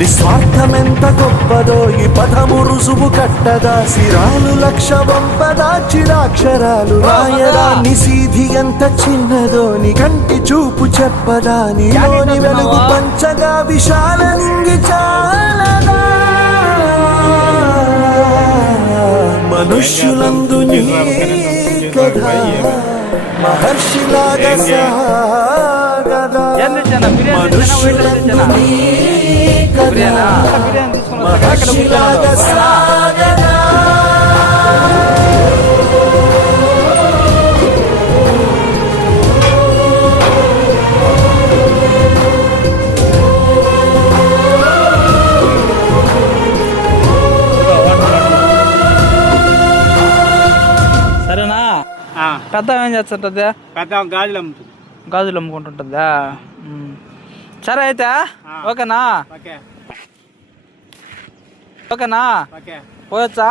నిస్వార్థమెంత గొప్పదో ఈ పదము రుజువు కట్టదా, సిరాలు లక్ష వంపదా చిరాక్షరాలు రాయదా, నిసీధి ఎంత చిన్నదో నీ కంటి చూపు చెప్పదా, నీలోని వెలుగు పంచగా విశాల నింగి చాలదా, మనుష్యులందు నీ కథ మహర్షిలాగా సాగదా, మనుష్యులందు నీ కథ మహర్షిలాగా సాగదా. సరేనా? పెద్ద ఏం చేస్తుంటది? పెద్ద గాజులు అమ్ముతుంది. గాజులు అమ్ముకుంటుంటుందా? సరే అయితే ఓకేనా? ఓకేనా? పోయొచ్చా?